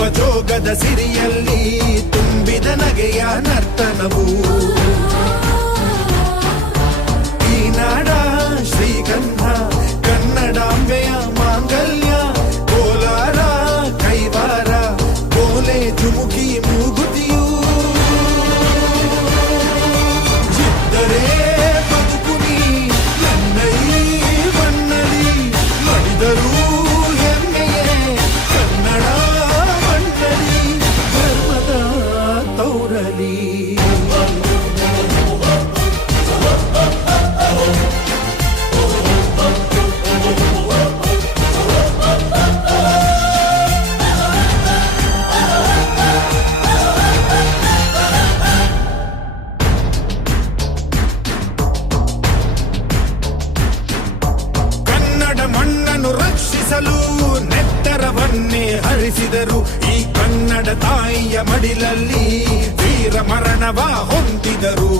ನಗುವ ಜೋಗದ ಸಿರಿಯಲ್ಲಿ ತುಂಬಿದ ನಗೆಯ ನರ್ತನವು ಈ ನಾಡ ಶ್ರೀಗಂಧ ಕನ್ನಡಾಂಬೆಯ ಮಾಂಗಲ್ಯ ಕೋಲಾರ ಕೈವಾರ ಕೋಲೆ ಜುಮುಕಿ ಮೂಗುತಿಯು ಚಿತ್ತರೇ ಬದುಕುನಿ ನನ್ನೈ ಮನ್ನಲಿ ಮಡಿದರು ಹೆಮ್ಮೆಯೇ ಕನ್ನಡ ಮಣ್ಣಲಿ ಧರ್ಮದ ತೌರಲಿ ಮಣ್ಣನ್ನು ರಕ್ಷಿಸಲು ನೆತ್ತರವನ್ನೇ ಹರಿಸಿದರು ಈ ಕನ್ನಡ ತಾಯಿಯ ಮಡಿಲಲ್ಲಿ ವೀರ ಮರಣವ ಹೊಂದಿದರು.